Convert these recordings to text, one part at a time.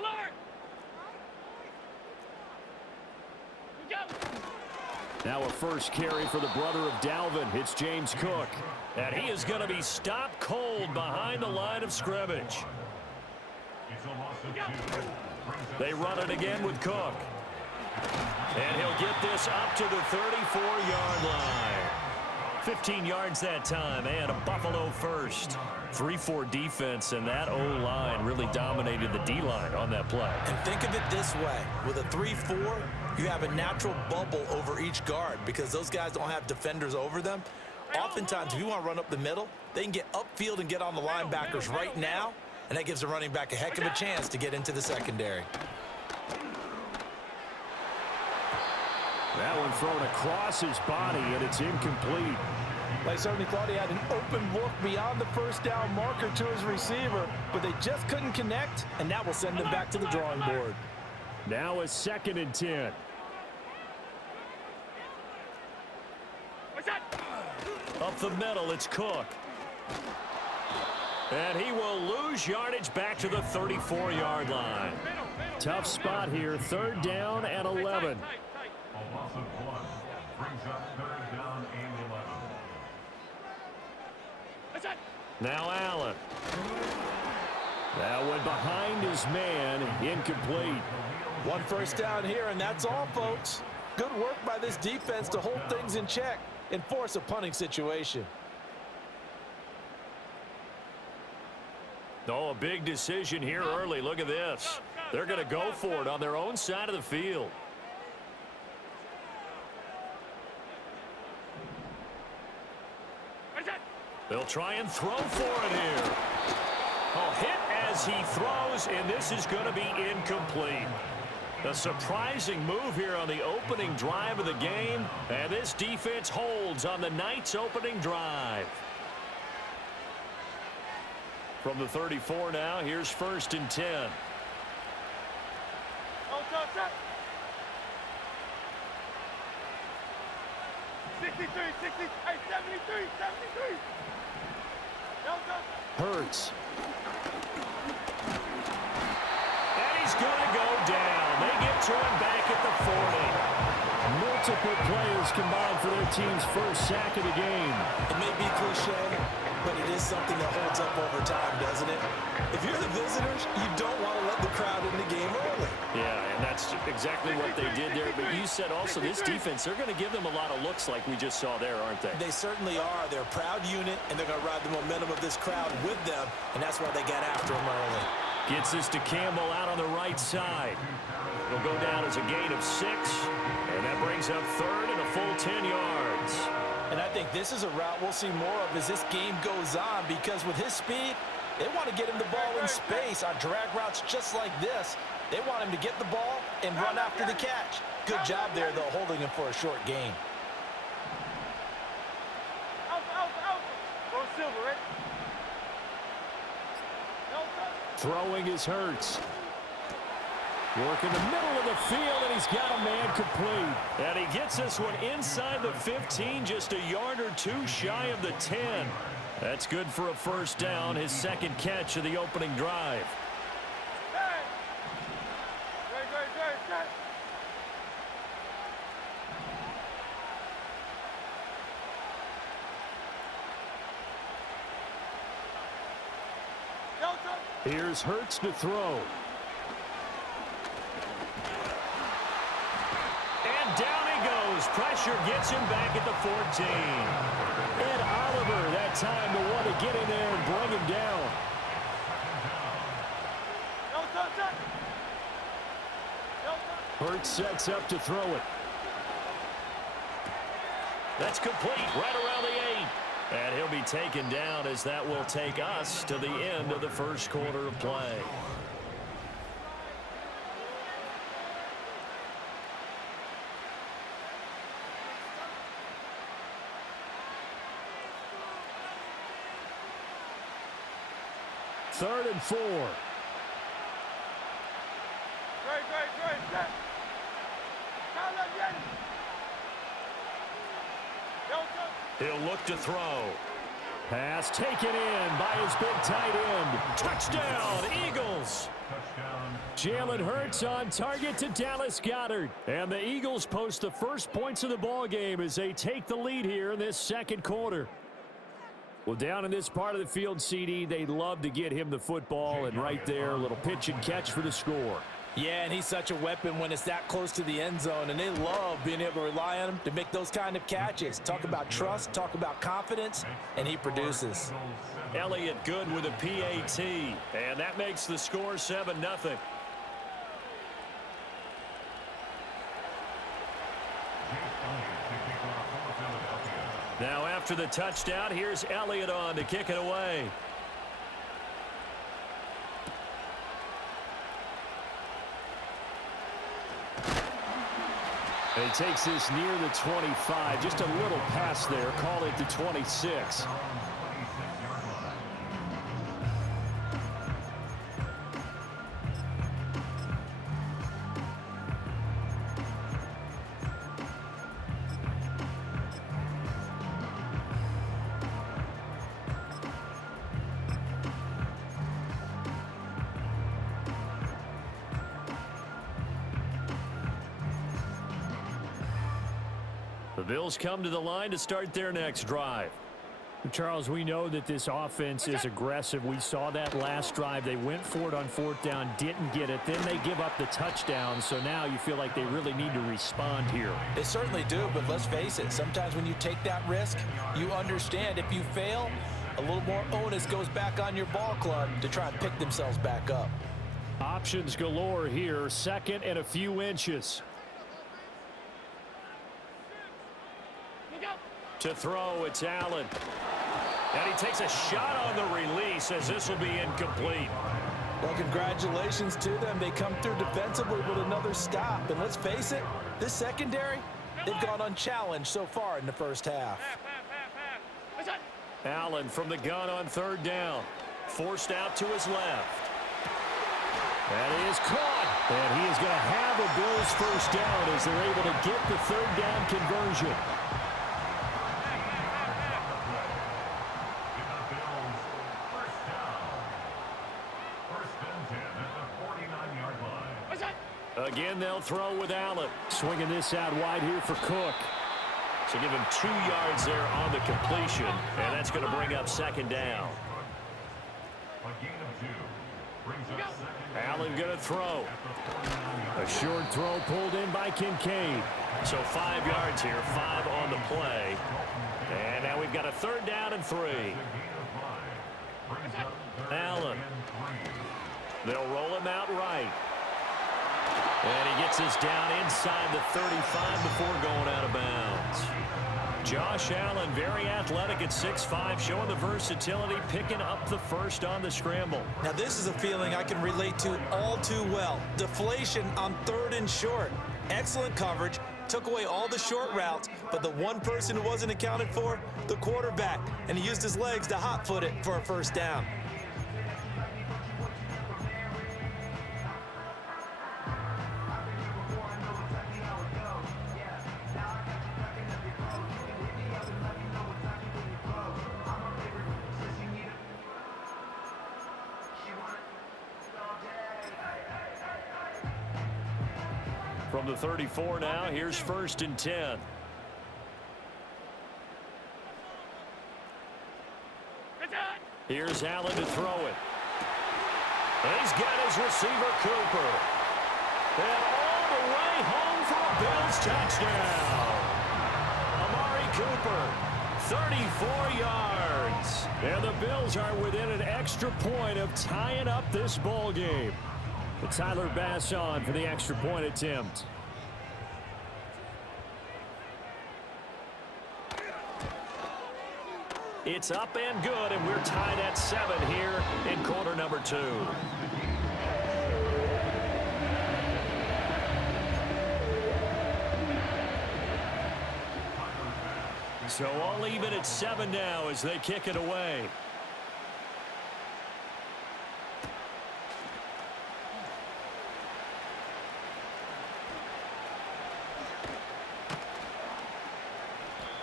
Alert! Now a first carry for the brother of Dalvin. It's James Cook. And he is going to be stopped cold behind the line of scrimmage. They run it again with Cook. And he'll get this up to the 34-yard line. 15 yards that time, and a Buffalo first. 3-4 defense, and that O-line really dominated the D-line on that play. And think of it this way. With a 3-4, you have a natural bubble over each guard because those guys don't have defenders over them. Oftentimes, if you want to run up the middle, they can get upfield and get on the linebackers right now, and that gives the running back a heck of a chance to get into the secondary. That one thrown across his body, and it's incomplete. They certainly thought he had an open look beyond the first down marker to his receiver, but they just couldn't connect, and that will send them back to the drawing board. Now a 2nd and 10. Up the middle, it's Cook. And he will lose yardage back to the 34-yard line. Tough spot here, 3rd down and 11. Now Allen. That one behind his man, incomplete. One first down here, and that's all, folks. Good work by this defense to hold things in check and force a punting situation. Oh, a big decision here early. Look at this. They're going to go for it on their own side of the field. They'll try and throw for it here. Oh, hit as he throws, and this is going to be incomplete. A surprising move here on the opening drive of the game, and this defense holds on the night's opening drive. From the 34 now, here's 1st and 10. 63, 73, 73. Hurts. And he's going to go down. They get to him back at the 40. Multiple players combined for their team's first sack of the game. It may be cliche, but it is something that holds up over time, doesn't it? If you're the visitors, you don't want to let the crowd in the game early. Yeah, and that's exactly what they did there. But you said also this defense, they're going to give them a lot of looks like we just saw there, aren't they? They certainly are. They're a proud unit, and they're going to ride the momentum of this crowd with them, and that's why they got after them early. Gets this to Campbell out on the right side. It'll go down as a gain of 6, and that brings up 3rd and a full 10 yards. And I think this is a route we'll see more of as this game goes on, because with his speed, they want to get him the ball in space on drag routes just like this. They want him to get the ball and run after the catch. Good job there, though, holding him for a short gain. Throwing is Hurts. Working the middle of the field, and he's got a man complete. And he gets this one inside the 15, just a yard or 2 shy of the 10. That's good for a first down, his 2nd catch of the opening drive. Here's Hurts to throw. And down he goes. Pressure gets him back at the 14. And Oliver, that time to want to get in there and bring him down. Hurts sets up to throw it. That's complete right around the 8. And he'll be taken down as that will take us to the end of the first quarter of play. Third and 4. He'll look to throw. Pass taken in by his big tight end. Touchdown, Eagles. Jalen Hurts on target to Dallas Goedert. And the Eagles post the first points of the ball game as they take the lead here in this second quarter. Well, down in this part of the field, CD, they love to get him the football, and right there, a little pitch and catch for the score. Yeah, and he's such a weapon when it's that close to the end zone, and they love being able to rely on him to make those kind of catches. Talk about trust, talk about confidence, and he produces. Elliott good with a PAT, and that makes the score 7-0. Now after the touchdown, here's Elliott on to kick it away. And he takes this near the 25. Just a little pass there. Call it the 26. The Bills come to the line to start their next drive. Charles, we know that this offense is aggressive. We saw that last drive. They went for it on fourth down, didn't get it. Then they give up the touchdown. So now you feel like they really need to respond here. They certainly do, but let's face it. Sometimes when you take that risk, you understand if you fail, a little more onus goes back on your ball club to try and pick themselves back up. Options galore here. Second and a few inches. To throw, it's Allen. And he takes a shot on the release as this will be incomplete. Well, congratulations to them. They come through defensively with another stop. And let's face it, this secondary, they've gone unchallenged so far in the first half. Allen from the gun on third down. Forced out to his left. That is caught. And he is going to have a Bills first down as they're able to get the third down conversion. Again, they'll throw with Allen. Swinging this out wide here for Cook. So give him 2 yards there on the completion, and that's going to bring up second down. Allen going to throw. A short throw pulled in by Kincaid. So 5 yards here, 5 on the play. And now we've got a third down and 3. Allen. They'll roll him out right. And he gets this down inside the 35 before going out of bounds. Josh Allen, very athletic at 6'5", showing the versatility, picking up the first on the scramble. Now this is a feeling I can relate to all too well. Deflation on third and short. Excellent coverage, took away all the short routes, but the one person who wasn't accounted for, the quarterback, and he used his legs to hot-foot it for a first down. From the 34 now, here's 1st and 10. Here's Allen to throw it. And he's got his receiver, Cooper. And all the way home for a Bills touchdown. Amari Cooper, 34 yards. And the Bills are within an extra point of tying up this ball game. But Tyler Bass on for the extra point attempt. It's up and good, and we're tied at 7 here in quarter number 2. So all even at 7 now as they kick it away.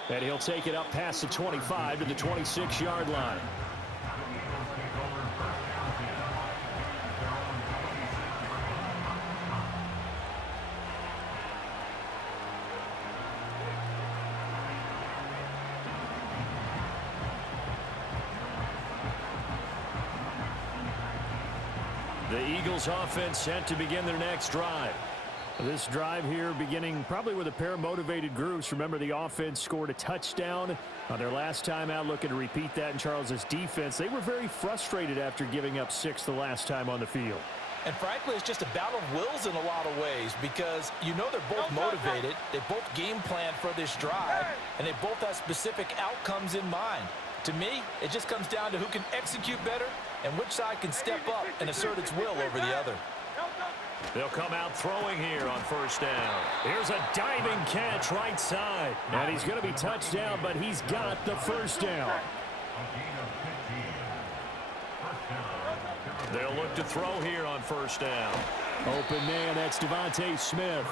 And he'll take it up past the 25 to the 26-yard line. The Eagles offense set to begin their next drive. This drive here beginning probably with a pair of motivated groups. Remember, the offense scored a touchdown on their last time out, looking to repeat that in Charles's defense. They were very frustrated after giving up 6 the last time on the field. And frankly, it's just a battle of wills in a lot of ways because you know they're both motivated. They both game plan for this drive, and they both have specific outcomes in mind. To me, it just comes down to who can execute better and which side can step up and assert its will over the other. They'll come out throwing here on first down. Here's a diving catch right side. And he's going to be touched down, but he's got the first down. They'll look to throw here on first down. Open man, that's Devontae Smith.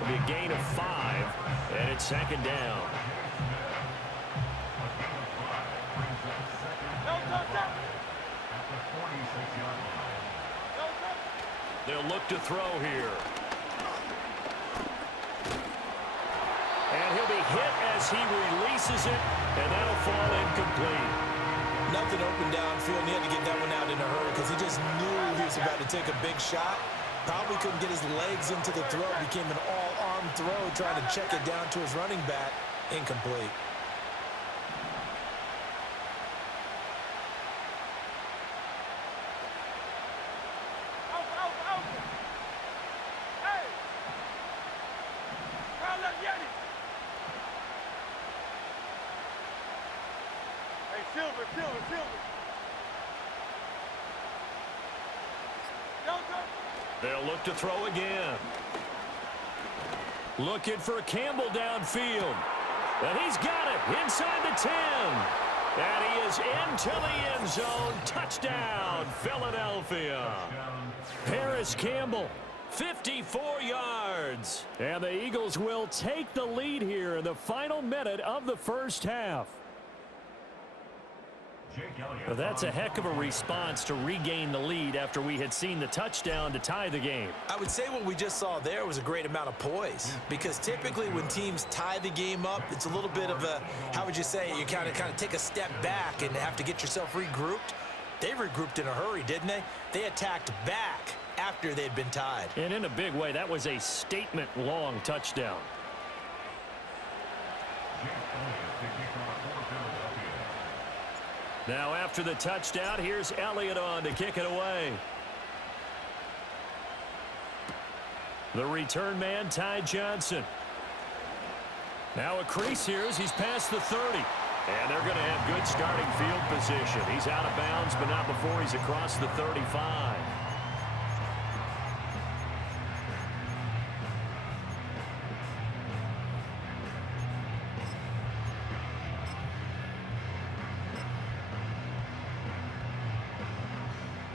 It'll be a gain of 5, and it's second down. They'll look to throw here. And he'll be hit as he releases it, and that'll fall incomplete. Nothing open downfield, and he had to get that one out in a hurry because he just knew he was about to take a big shot. Probably couldn't get his legs into the throw. Became an all-arm throw, trying to check it down to his running back. Incomplete. They'll look to throw again. Looking for Campbell downfield. And he's got it inside the 10. And he is into the end zone. Touchdown, Philadelphia. Paris Campbell. 54 yards. And the Eagles will take the lead here in the final minute of the first half. Well, that's a heck of a response to regain the lead after we had seen the touchdown to tie the game. I would say what we just saw there was a great amount of poise because typically when teams tie the game up, it's a little bit of a, how would you say, you kind of take a step back and have to get yourself regrouped. They regrouped in a hurry, didn't they? They attacked back after they'd been tied. And in a big way, that was a statement-long touchdown. Now after the touchdown, here's Elliott on to kick it away. The return man, Ty Johnson. Now a crease here as he's past the 30. And they're going to have good starting field position. He's out of bounds, but not before he's across the 35.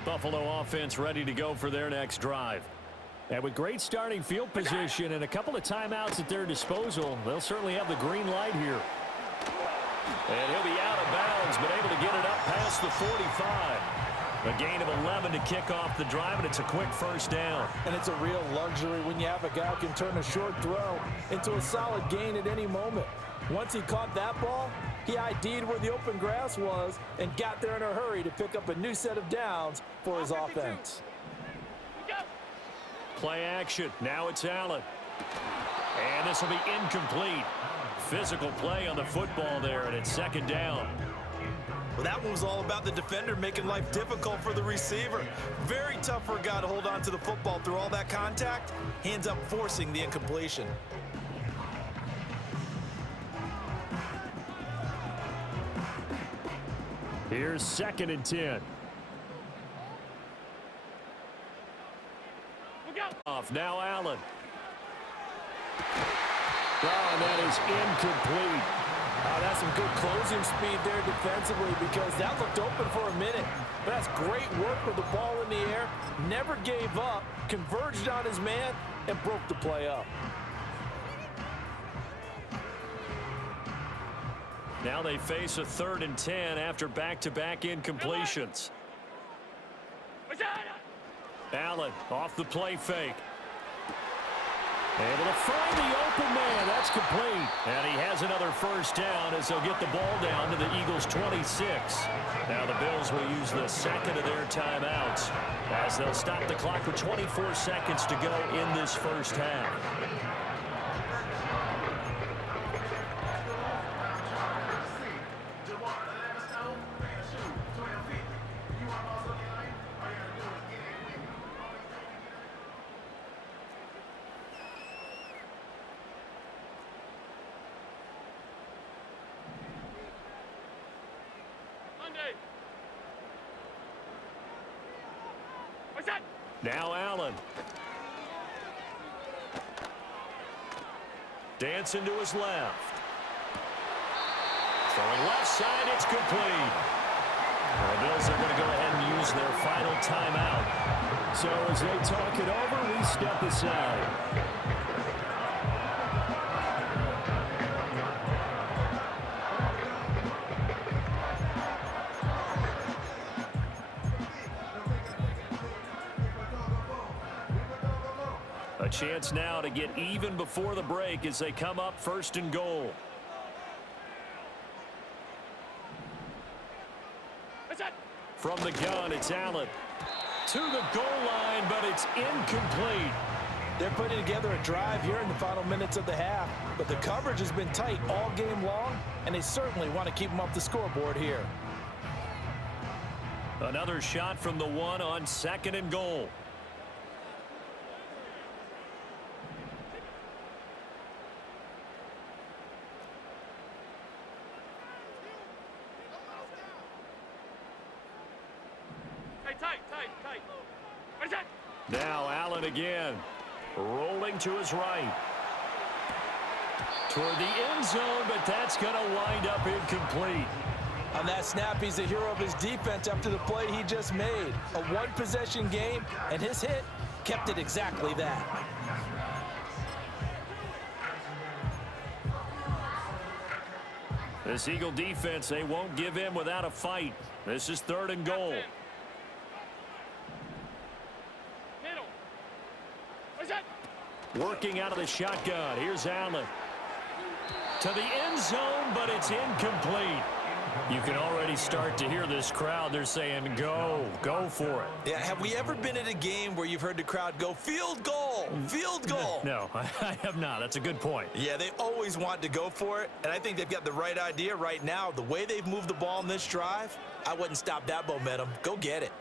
Buffalo offense ready to go for their next drive. And with great starting field position and a couple of timeouts at their disposal, they'll certainly have the green light here. And he'll be out of bounds, but able to get it up past the 45. A gain of 11 to kick off the drive, and it's a quick first down. And it's a real luxury when you have a guy who can turn a short throw into a solid gain at any moment. Once he caught that ball, he ID'd where the open grass was and got there in a hurry to pick up a new set of downs for his offense. Play action. Now it's Allen. And this will be incomplete. Physical play on the football there, and it's second down. Well, that one was all about the defender making life difficult for the receiver. Very tough for a guy to hold on to the football through all that contact. He ends up forcing the incompletion. Here's 2nd and 10. Off now Allen. Oh, and that is incomplete. That's some good closing speed there defensively because that looked open for a minute. But that's great work with the ball in the air. Never gave up, converged on his man, and broke the play up. Now they face a 3rd and 10 after back-to-back incompletions. Allen off the play fake. Able to find the open man. That's complete. And he has another first down as they'll get the ball down to the Eagles' 26. Now the Bills will use the second of their timeouts as they'll stop the clock with 24 seconds to go in this first half. Now Allen. Dancing to his left. Throwing left side, it's complete. The Bills are going to go ahead and use their final timeout. So as they talk it over, we step aside. A chance now to get even before the break as they come up first and goal. From the gun, it's Allen. To the goal line, but it's incomplete. They're putting together a drive here in the final minutes of the half, but the coverage has been tight all game long, and they certainly want to keep them off the scoreboard here. Another shot from the one on second and goal. Now Allen again, rolling to his right. Toward the end zone, but that's going to wind up incomplete. On that snap, he's the hero of his defense after the play he just made. A one-possession game, and his hit kept it exactly that. This Eagle defense, they won't give in without a fight. This is third and goal. Working out of the shotgun. Here's Allen. To the end zone, but it's incomplete. You can already start to hear this crowd. They're saying, go for it. Yeah, have we ever been at a game where you've heard the crowd go, field goal, field goal? No, I have not. That's a good point. Yeah, they always want to go for it, and I think they've got the right idea right now. The way they've moved the ball in this drive, I wouldn't stop that momentum. Go get it.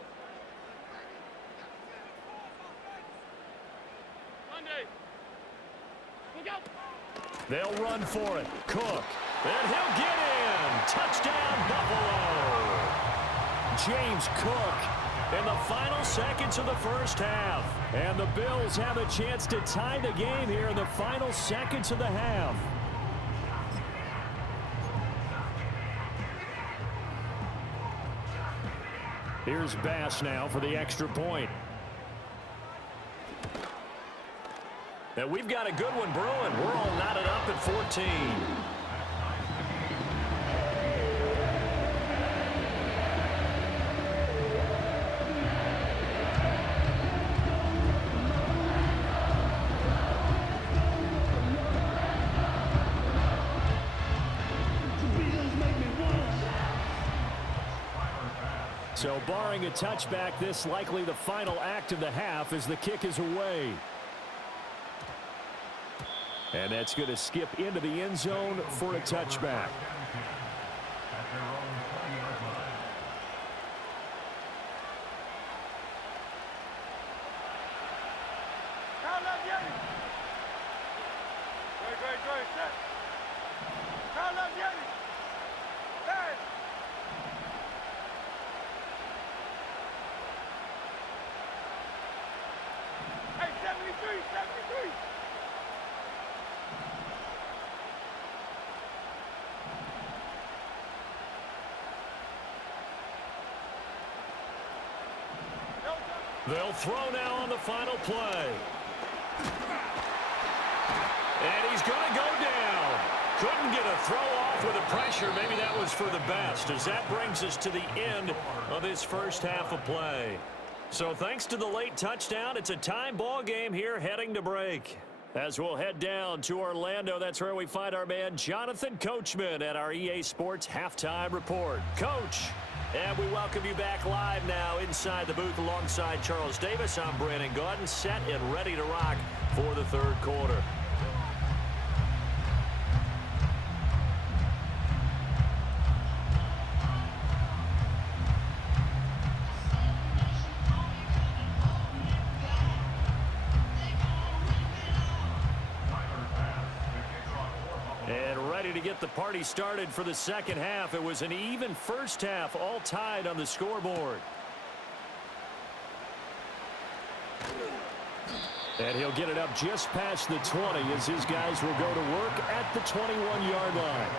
They'll run for it. Cook. And he'll get in. Touchdown, Buffalo. James Cook in the final seconds of the first half. And the Bills have a chance to tie the game here in the final seconds of the half. Here's Bass now for the extra point. Now we've got a good one brewing. We're all knotted up at 14. So barring a touchback, this likely the final act of the half as the kick is away. And that's going to skip into the end zone for a touchback. Hey, 73, 73. They'll throw now on the final play. And he's going to go down. Couldn't get a throw off with the pressure. Maybe that was for the best, as that brings us to the end of this first half of play. So thanks to the late touchdown, it's a tie ball game here heading to break. As we'll head down to Orlando, that's where we find our man Jonathan Coachman at our EA Sports Halftime Report. Coach, and we welcome you back live now inside the booth alongside Charles Davis. I'm Brandon Gaudin, set and ready to rock for the third quarter. To get the party started for the second half. It was an even first half, all tied on the scoreboard. And he'll get it up just past the 20 as his guys will go to work at the 21-yard line.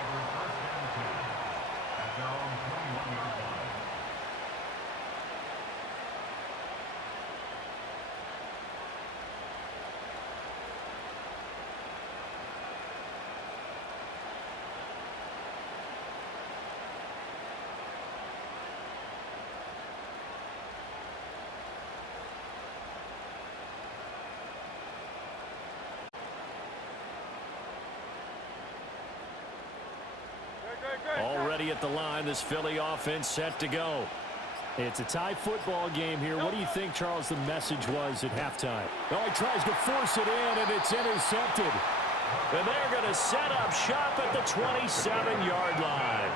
Already at the line, this Philly offense set to go. It's a tie football game here. What do you think, Charles, the message was at halftime? Oh, he tries to force it in, and it's intercepted. And they're going to set up shop at the 27-yard line.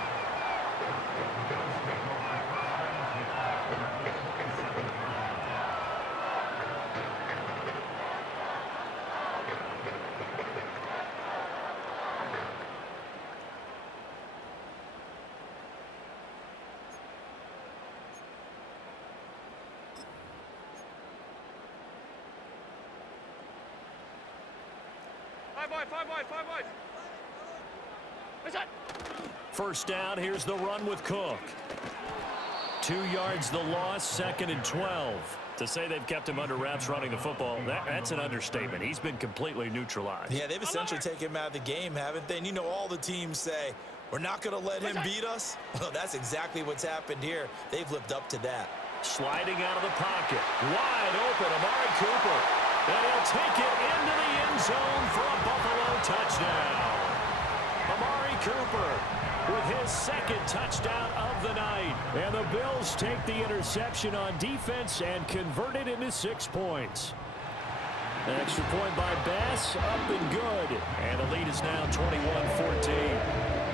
Five wide. First down, here's the run with Cook. 2 yards the loss, 2nd and 12. To say they've kept him under wraps running the football, that's an understatement. He's been completely neutralized. Yeah, they've essentially taken him out of the game, haven't they? And you know all the teams say, we're not going to let him beat us. Well, that's exactly what's happened here. They've lived up to that. Sliding out of the pocket. Wide open, Amari Cooper. And he'll take it into the end zone for a Buffalo touchdown. Amari Cooper with his second touchdown of the night. And the Bills take the interception on defense and convert it into 6 points. An extra point by Bass, up and good. And the lead is now 21-14.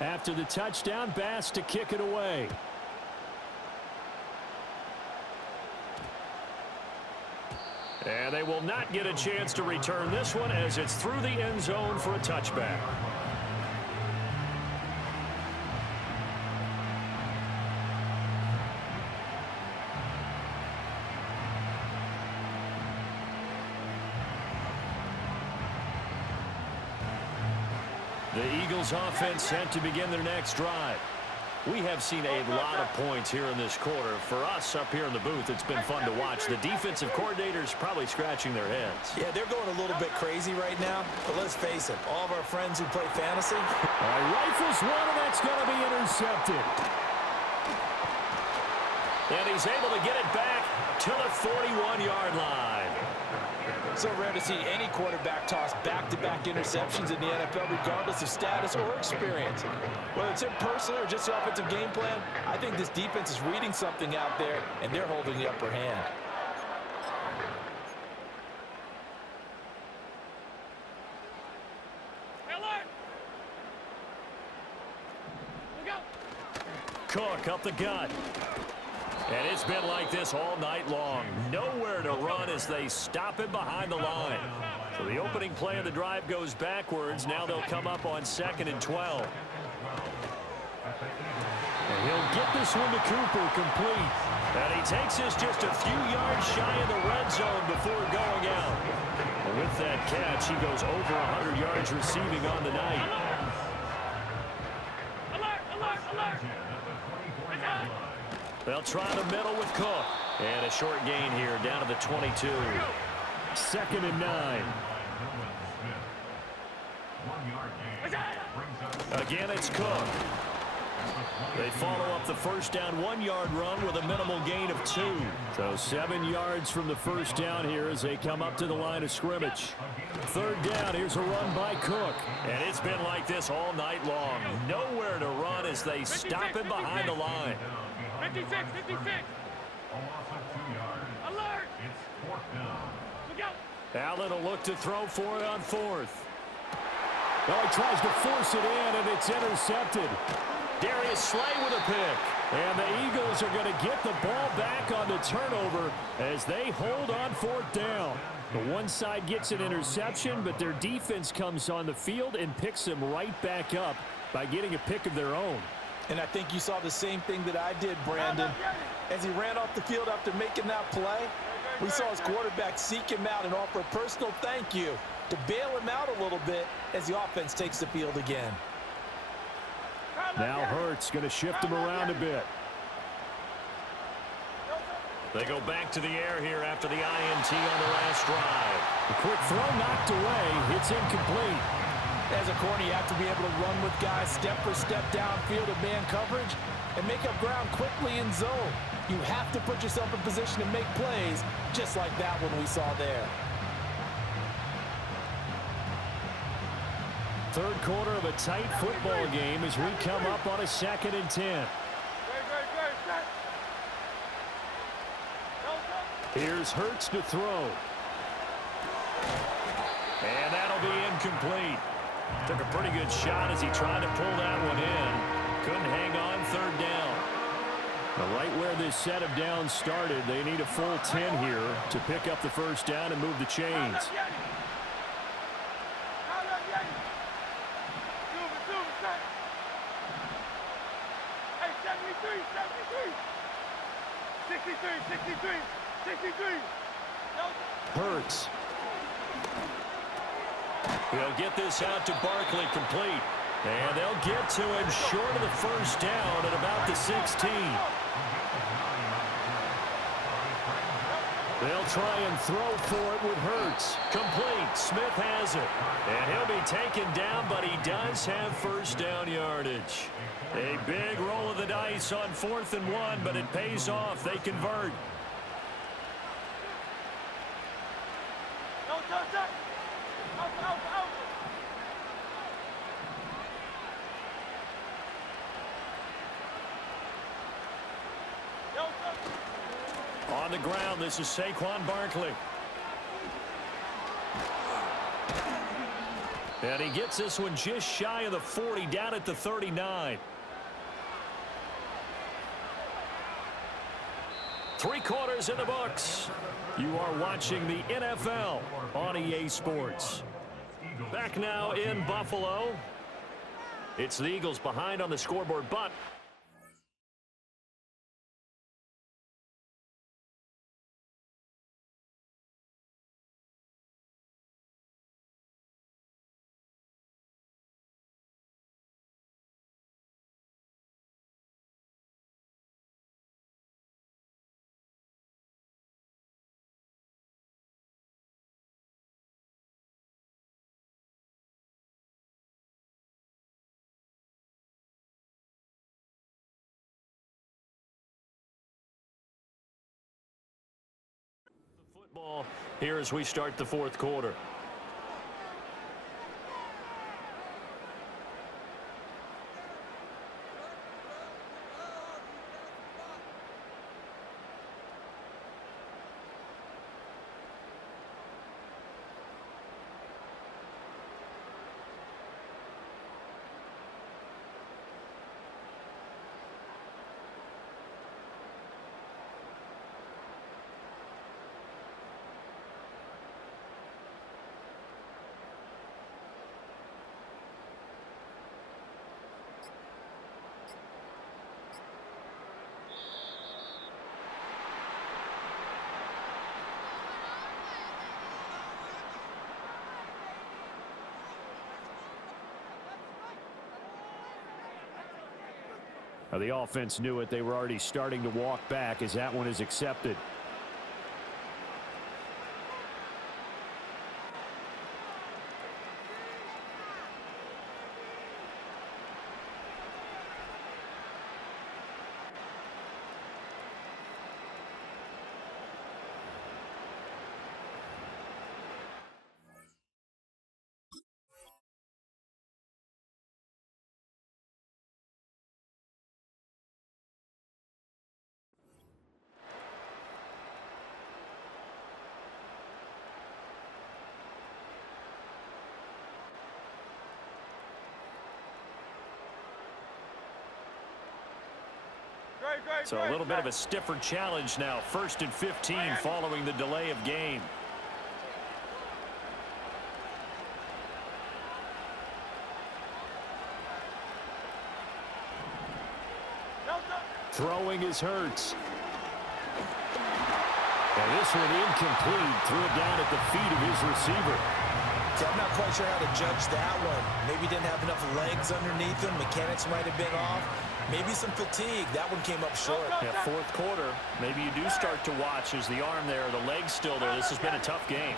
After the touchdown, Bass to kick it away. And they will not get a chance to return this one as it's through the end zone for a touchback. The Eagles offense set to begin their next drive. We have seen a lot of points here in this quarter. For us up here in the booth, it's been fun to watch. The defensive coordinators probably scratching their heads. Yeah, they're going a little bit crazy right now. But let's face it, all of our friends who play fantasy. Rifles one, and that's going to be intercepted. And he's able to get it back to the 41-yard line. So rare to see any quarterback toss back-to-back interceptions in the NFL, regardless of status or experience. Whether it's him personally or just the offensive game plan, I think this defense is reading something out there, and they're holding the upper hand. Cook up the gut. And it's been like this all night long. Nowhere to run as they stop him behind the line. So the opening play of the drive goes backwards. Now they'll come up on 2nd and 12. And he'll get this one to Cooper complete. And he takes this just a few yards shy of the red zone before going out. And with that catch, he goes over 100 yards receiving on the night. Alert! They'll try the middle with Cook. And a short gain here down to the 22. 2nd and 9. Again, it's Cook. They follow up the first down 1-yard run with a minimal gain of 2. So 7 yards from the first down here as they come up to the line of scrimmage. 3rd down, here's a run by Cook. And it's been like this all night long. Nowhere to run as they stop him behind the line. 56, 56. Alert. Look out. Allen will look to throw for it on 4th. Well, he tries to force it in, and it's intercepted. Darius Slay with a pick. And the Eagles are going to get the ball back on the turnover as they hold on 4th down. The one side gets an interception, but their defense comes on the field and picks them right back up by getting a pick of their own. And I think you saw the same thing that I did, Brandon. As he ran off the field after making that play, we saw his quarterback seek him out and offer a personal thank you to bail him out a little bit as the offense takes the field again. Now Hurts going to shift him around a bit. They go back to the air here after the INT on the last drive. A quick throw knocked away. It's incomplete. As a corner, you have to be able to run with guys step for step downfield in man coverage and make up ground quickly in zone. You have to put yourself in position to make plays just like that one we saw there. 3rd quarter of a tight football game as we come up on a 2nd and 10. Here's Hurts to throw. And that'll be incomplete. Took a pretty good shot as he tried to pull that one in. Couldn't hang on 3rd down. Now right where this set of downs started, they need a full 10 here to pick up the first down and move the chains. Hey, 73. 63. Hurts. He'll get this out to Barkley complete. And they'll get to him short of the first down at about the 16. They'll try and throw for it with Hurts. Complete. Smith has it. And he'll be taken down, but he does have first down yardage. A big roll of the dice on 4th and 1, but it pays off. They convert. On the ground, this is Saquon Barkley. And he gets this one just shy of the 40, down at the 39. 3 quarters in the books. You are watching the NFL on EA Sports. Back now in Buffalo. It's the Eagles behind on the scoreboard, but ball here as we start the 4th quarter. The offense knew it. They were already starting to walk back as that one is accepted. So a little bit of a stiffer challenge now. 1st and 15 following the delay of game. Throwing is Hurts. And this one incomplete. Threw it down at the feet of his receiver. See, I'm not quite sure how to judge that one. Maybe didn't have enough legs underneath him. Mechanics might have been off. Maybe some fatigue. That one came up short. Yeah, 4th quarter. Maybe you do start to watch as the arm there, the leg's still there. This has been a tough game.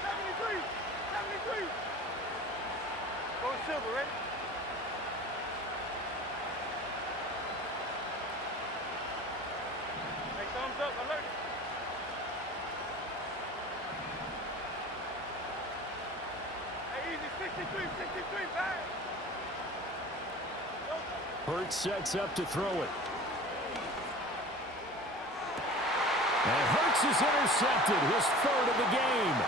73. 73. Going silver, ready? Hey, thumbs up, alert. Hey, easy, 63, 63, bang. Hurts sets up to throw it. And Hurts is intercepted, his 3rd of the game.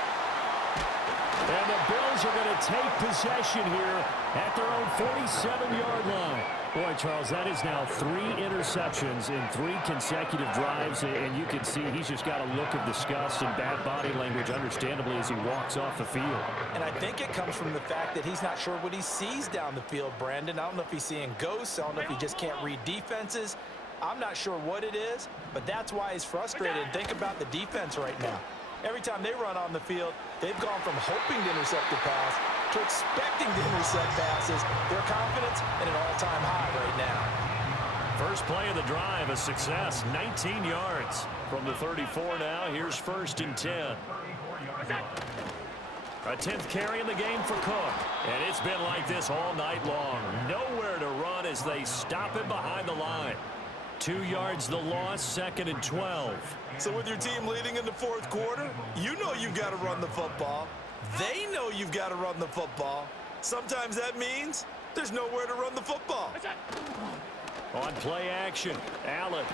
And the Bills are going to take possession here at their own 47-yard line. Boy, Charles, that is now 3 interceptions in 3 consecutive drives, and you can see he's just got a look of disgust and bad body language, understandably, as he walks off the field. And I think it comes from the fact that he's not sure what he sees down the field, Brandon. I don't know if he's seeing ghosts. I don't know if he just can't read defenses. I'm not sure what it is, but that's why he's frustrated. Think about the defense right now. Every time they run on the field, they've gone from hoping to intercept the pass to expecting to intercept passes. Their confidence at an all-time high right now. First play of the drive, a success, 19 yards. From the 34 now, here's 1st and 10. A 10th carry in the game for Cook. And it's been like this all night long. Nowhere to run as they stop him behind the line. 2 yards the loss, 2nd and 12. So with your team leading in the 4th quarter, you know you've got to run the football. They know you've got to run the football. Sometimes that means there's nowhere to run the football. On play action, Allen.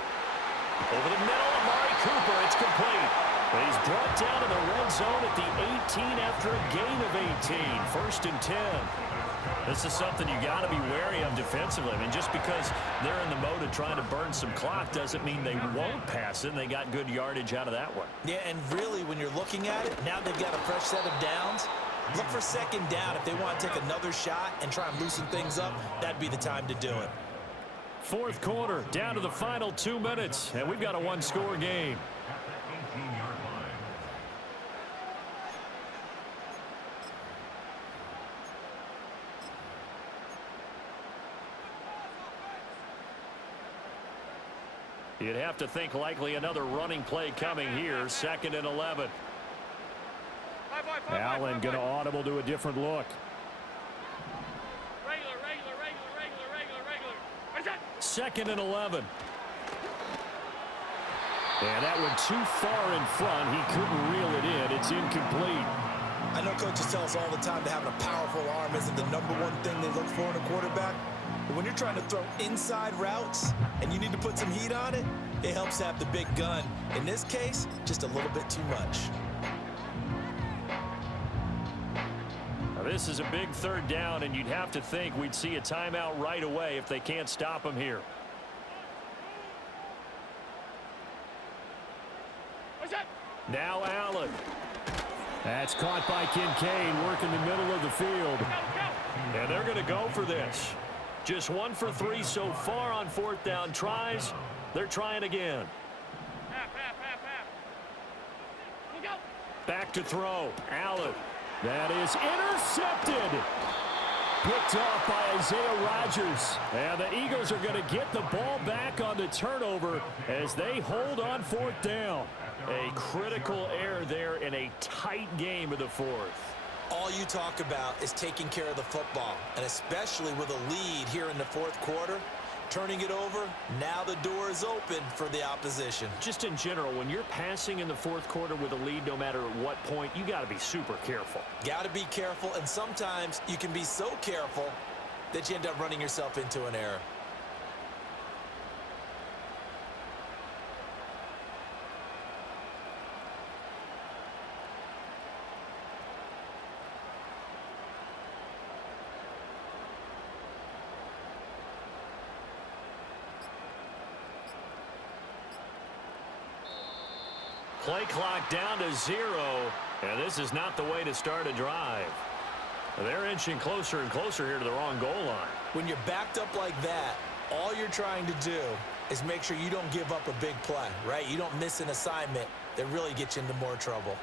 Over the middle, Amari Cooper, it's complete. But he's brought down in the red zone at the 18 after a gain of 18. 1st and 10. This is something you got to be wary of defensively. I mean, just because they're in the mode of trying to burn some clock doesn't mean they won't pass it. And they got good yardage out of that one. Yeah, and really, when you're looking at it, now they've got a fresh set of downs. Look for 2nd down. If they want to take another shot and try and loosen things up, that'd be the time to do it. 4th quarter, down to the final 2 minutes, and we've got a 1-score game. You'd have to think likely another running play coming here. 2nd and 11. Allen going to audible to a different look. Regular. 2nd and 11. And that one too far in front. He couldn't reel it in. It's incomplete. I know coaches tell us all the time that having a powerful arm isn't the #1 thing they look for in a quarterback. But when you're trying to throw inside routes and you need to put some heat on it, it helps have the big gun. In this case, just a little bit too much. Now this is a big 3rd down, and you'd have to think we'd see a timeout right away if they can't stop him here. Now Allen. That's caught by Kincaid, working the middle of the field. And they're going to go for this. Just 1 for 3 so far on 4th down tries. They're trying again. Back to throw. Allen. That is intercepted. picked off by Isaiah Rodgers. And the Eagles are going to get the ball back on the turnover as they hold on fourth down. A critical error there in a tight game of the fourth. All you talk about is taking care of the football, and especially with a lead here in the fourth quarter, turning it over, now the door is open for the opposition. Just in general, when you're passing in the fourth quarter with a lead, no matter at what point, you got to be super careful. Got to be careful, and sometimes you can be so careful that you end up running yourself into an error. Play clock down to 0, and this is not the way to start a drive. They're inching closer and closer here to the wrong goal line. When you're backed up like that, all you're trying to do is make sure you don't give up a big play, right? You don't miss an assignment that really gets you into more trouble.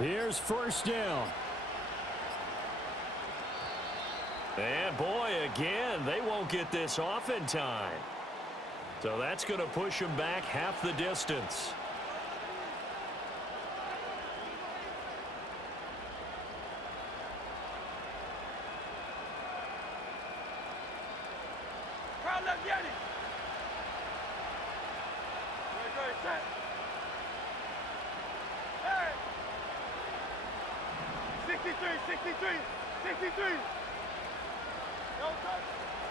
Here's first down. And boy, again, they won't get this off in time. So that's going to push them back half the distance. Crowd left, Yanni. Very set. Hey. 63, 63, 63. No touch.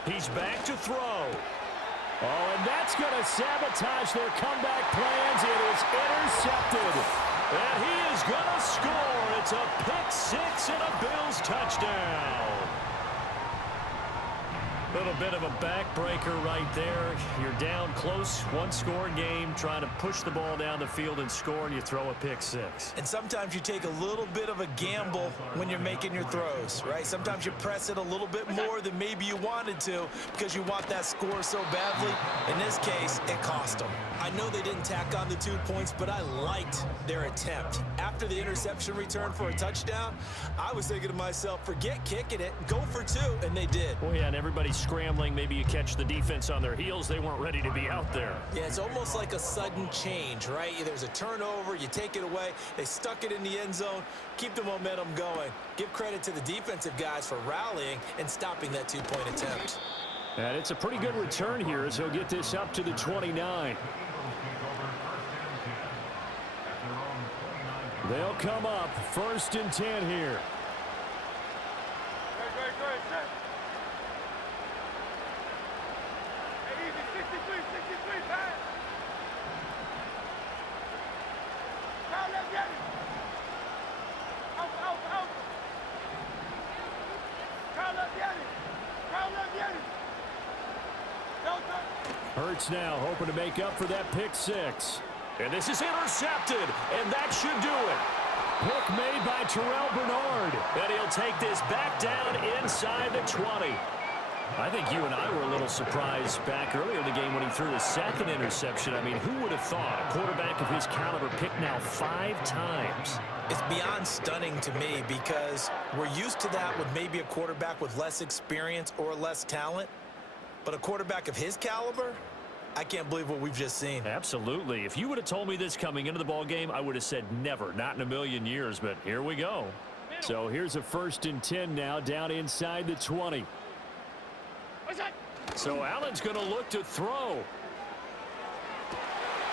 He's back to throw. Oh, and that's going to sabotage their comeback plans. It is intercepted. And he is going to score. It's a pick-6 and a Bills touchdown. Little bit of a backbreaker right there. You're down close, one-score game, trying to push the ball down the field and score, and you throw a pick-6. And sometimes you take a little bit of a gamble when you're making your throws, right? Sometimes you press it a little bit more than maybe you wanted to because you want that score so badly. In this case, it cost them. I know they didn't tack on the 2 points, but I liked their attempt. After the interception return for a touchdown, I was thinking to myself, forget kicking it, go for 2, and they did. Well, yeah, and everybody's scrambling. Maybe you catch the defense on their heels. They weren't ready to be out there. Yeah, it's almost like a sudden change, right? There's a turnover, you take it away, they stuck it in the end zone, keep the momentum going. Give credit to the defensive guys for rallying and stopping that 2-point attempt. And it's a pretty good return here as he'll get this up to the 29. They'll come up first and 10 here. Very set. Hey, easy, 63, 63, pass. Crowd left, Yanni. Out. Crowd left, Yanni. Crowd left, Yanni. No touch. Hurts now, hoping to make up for that pick-6. And this is intercepted, and that should do it. Pick made by Terrell Bernard. And he'll take this back down inside the 20. I think you and I were a little surprised back earlier in the game when he threw his second interception. I mean, who would have thought a quarterback of his caliber picked now 5 times? It's beyond stunning to me because we're used to that with maybe a quarterback with less experience or less talent. But a quarterback of his caliber, I can't believe what we've just seen. Absolutely. If you would have told me this coming into the ball game, I would have said never, not in a million years, but here we go. So here's a first and 10 now, down inside the 20. So Allen's going to look to throw.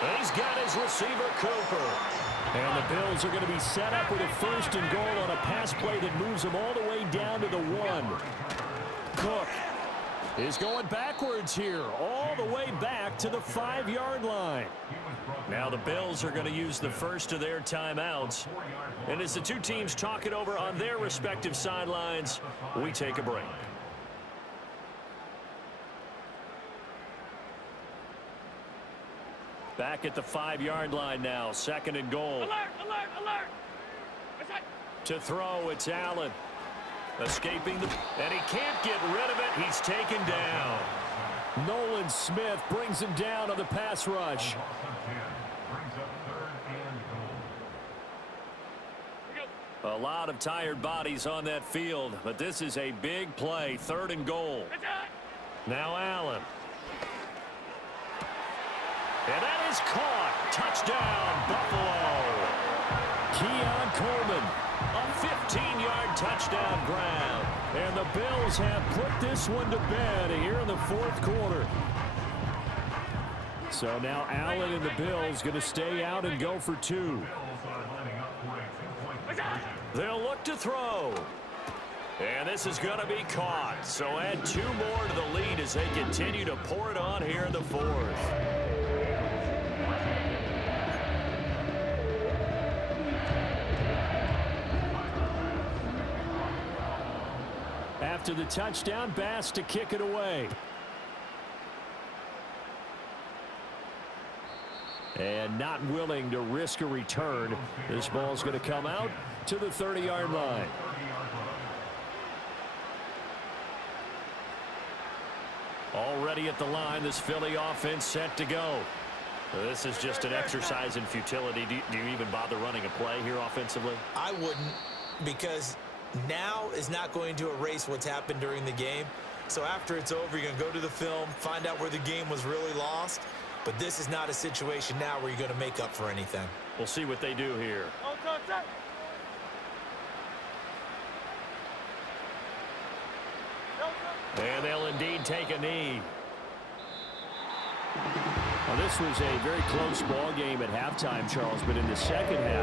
And he's got his receiver, Cooper. And the Bills are going to be set up with a first and goal on a pass play that moves them all the way down to the 1. Cook is going backwards here, all the way back to the 5-yard line. Now the Bills are going to use the first of their timeouts. And as the two teams talk it over on their respective sidelines, we take a break. Back at the 5-yard line now. 2nd and goal. Alert, alert, alert. What's that? To throw, it's Allen. Escaping the... And he can't get rid of it. He's taken down. Nolan Smith brings him down on the pass rush. A lot of tired bodies on that field, but this is a big play. 3rd and goal. Now Allen. And that is caught. Touchdown, Buffalo. Keon Coleman. A 15-yard touchdown grab. And the Bills have put this one to bed here in the 4th quarter. So now Allen and the Bills going to stay out and go for 2. They'll look to throw. And this is going to be caught. So add 2 more to the lead as they continue to pour it on here in the 4th. After the touchdown, Bass to kick it away. And not willing to risk a return. This ball's going to come out to the 30-yard line. Already at the line, this Philly offense set to go. This is just an exercise in futility. Do you even bother running a play here offensively? I wouldn't, because now is not going to erase what's happened during the game. So after it's over, you're going to go to the film, find out where the game was really lost. But this is not a situation now where you're going to make up for anything. We'll see what they do here. And they'll indeed take a knee. Well, this was a very close ball game at halftime, Charles, but in the second half,